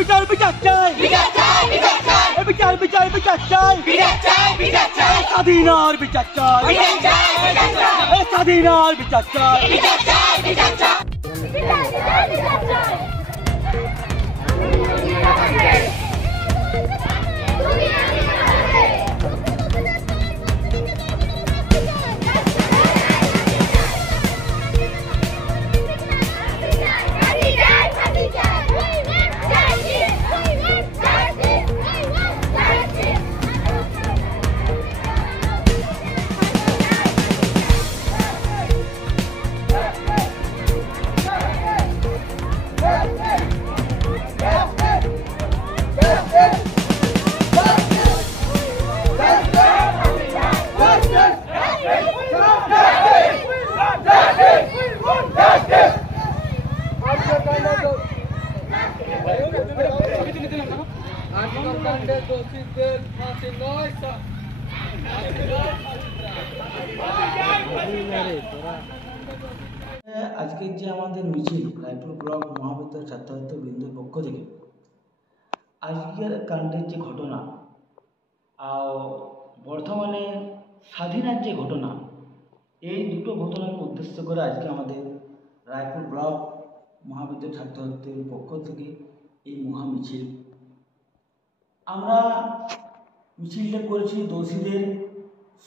বিচার বিচার চাই বিচার বিচার বিচার চাই স্বাধীনার বিচার চাই স্বাধীনার বিচার চাই আজকে যে আমাদের মিছিল রায়পুর ব্লক মহাবিদ্যালয় ছাত্রছাত্রী বৃন্দের পক্ষ থেকে আজকের কাণ্ডের যে ঘটনা বর্তমানে স্বাধীনের যে ঘটনা, এই দুটো ঘটনাকে উদ্দেশ্য করে আজকে আমাদের রায়পুর ব্লক মহাবিদ্যালয় ছাত্রছাত্রীর পক্ষ থেকে এই মহা মিছিল। আমরা মিছিলটা করেছি দোষীদের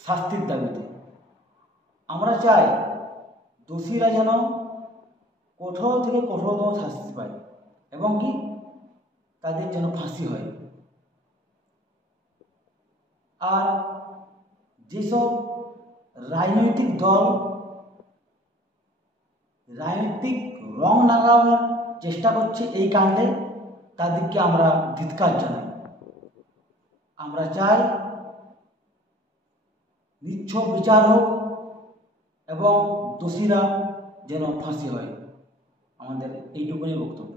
শাস্তির দাবিতে। আমরা চাই দোষীরা যেন কঠোর থেকে কঠোরতম শাস্তি পায় এবং কি তাদের যেন ফাঁসি হয়। আর যেসব রাজনৈতিক দল রাজনৈতিক রং লাগানোর চেষ্টা করছে এই কাণ্ডে, তাদেরকে আমরা ধিক্কার জানাই। আমরা চাই নিষ্পক্ষ বিচার হোক এবং দোষীরা যেন ফাঁসি হয়। আমাদের এইটুকুনি বক্তব্য।